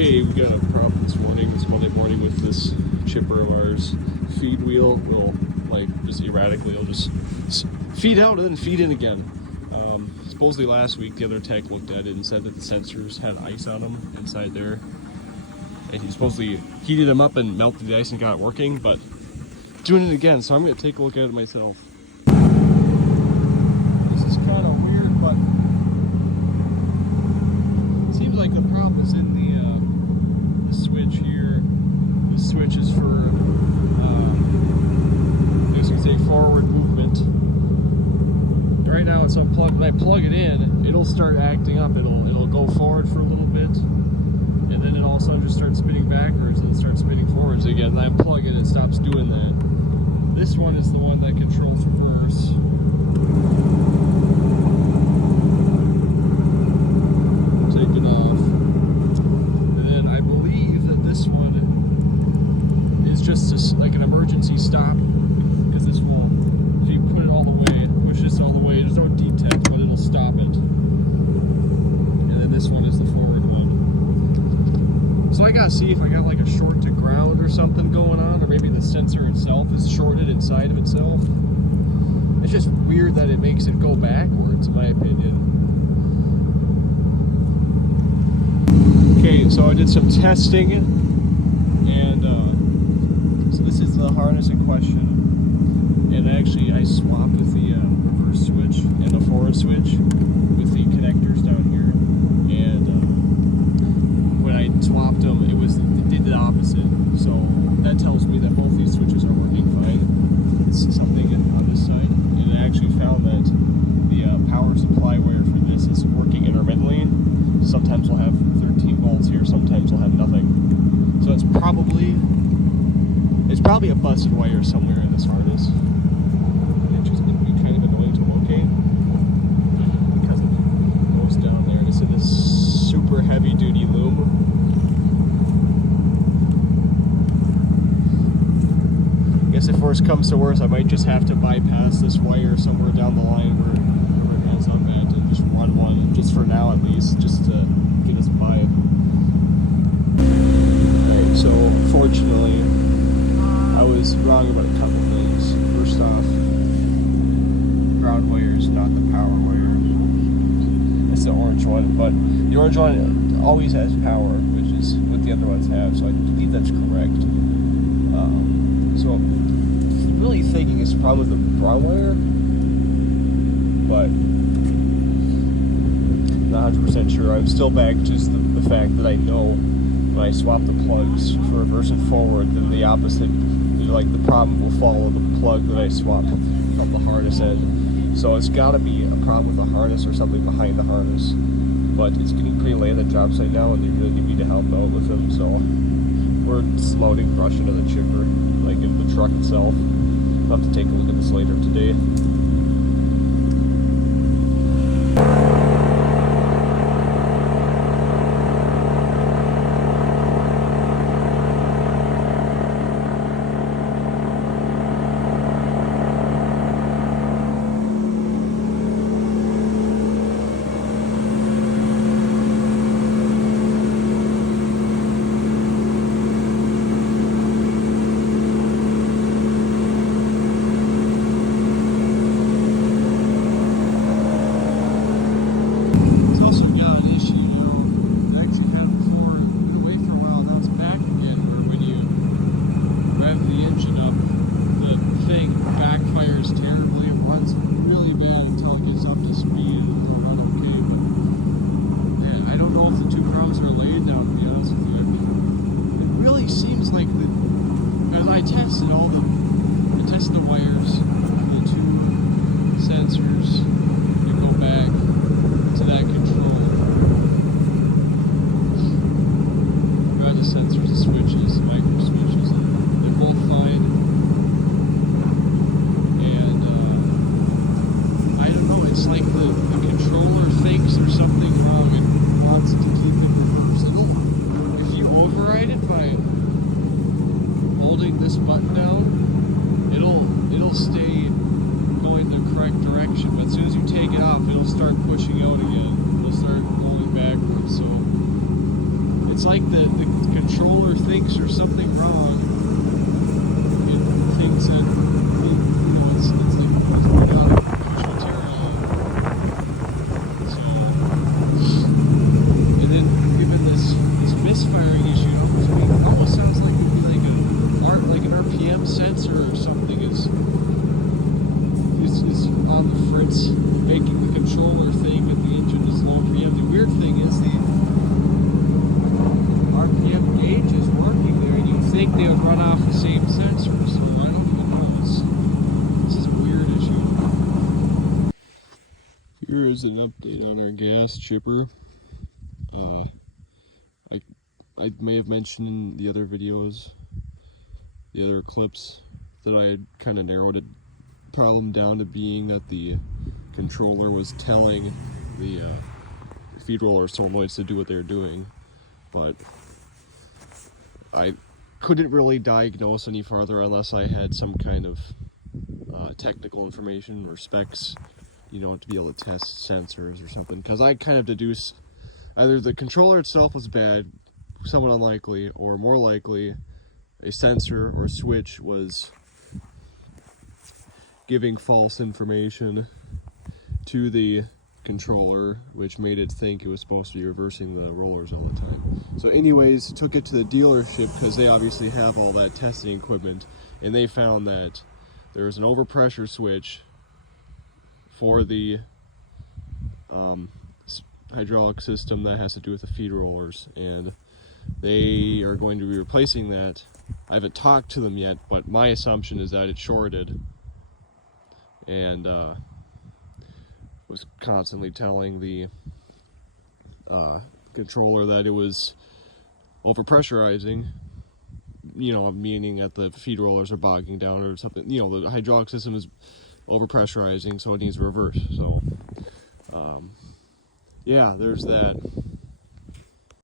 Okay, we got a problem this morning, this Monday morning, with this chipper of ours. Feed wheel will, like, just erratically, it'll just feed out and then feed in again. Supposedly last week, the other tech looked at it and said that the sensors had ice on them inside there. And he supposedly heated them up and melted the ice and got it working, but doing it again, so I'm going to take a look at it myself. This is kind of weird, but it seems like the problem is in the switch here. The switch is for, I guess you could say, forward movement. Right now it's unplugged. When I plug it in, it'll start acting up. It'll go forward for a little bit, and then it all of a sudden just starts spinning backwards and starts spinning forwards again. And I unplug it, it stops doing that. This one is the one that controls reverse. Take it off. And then I believe that this one is just like an emergency stop, because this will, if you put it all the way, push this all the way, there's no detect, but it'll stop it. And then this one is the forward one. So I gotta see if I got like a short to ground or something going on, or maybe the sensor itself is shorted inside of itself. It's just weird that it makes it go backwards, in my opinion. Okay, so I did some testing, and so this is the harness in question. And actually, I swapped with the reverse switch and the forward switch with the connectors down here. And when I swapped them, it did the opposite. So that tells me that both these switches are working fine. It's something on this side. And it actually found that the power supply wire for this is working intermittently. Sometimes we'll have 13 volts here, sometimes we'll have nothing. So it's probably a busted wire somewhere in this harness. Which is going to be kind of annoying to locate, because it goes down there and it's in this super heavy duty loom. I guess if worse comes to worse, I might just have to bypass this wire somewhere down the line where it has up at, and just run one, just for now at least, just to get us by. Alright, so fortunately, I was wrong about a couple things. First off, ground wire is not the power wire. It's the orange one, but the orange one always has power, which is what the other ones have, so I believe that's correct. So I'm really thinking it's probably the brown wire, but not 100% sure. I'm still back just the fact that I know when I swap the plugs for reverse and forward, then the opposite, like the problem will follow the plug that I swapped from the harness end. So it's got to be a problem with the harness or something behind the harness. But it's getting pretty late at the job site now, and they really need me to help out with them. So we're loading brush into the chipper, like in the truck itself. I'll have to take a look at this later today. it's like the controller thinks there's something wrong. It thinks that, it's like it's put out of territory. So, and then given this misfiring issue, it almost sounds like it'd be like an RPM sensor or something is on the fritz, making the controller think that the engine is low RPM. The weird thing is the RPM gauge is working there, and you'd think they would run off the same sensor, so I don't even know. This is a weird issue. Here is an update on our gas chipper. I may have mentioned in the other videos, the other clips, that I had kind of narrowed the problem down to being that the controller was telling the feed roller solenoids to do what they're doing, but I couldn't really diagnose any farther unless I had some kind of technical information or specs, to be able to test sensors or something, because I kind of deduce either the controller itself was bad, somewhat unlikely, or more likely a sensor or switch was giving false information to the controller, which made it think it was supposed to be reversing the rollers all the time. So anyways, took it to the dealership because they obviously have all that testing equipment, and they found that there was an overpressure switch for the hydraulic system that has to do with the feed rollers, and they are going to be replacing that. I haven't talked to them yet, but my assumption is that it shorted, and was constantly telling the controller that it was overpressurizing, meaning that the feed rollers are bogging down or something. The hydraulic system is overpressurizing, so it needs reverse. So yeah, there's that.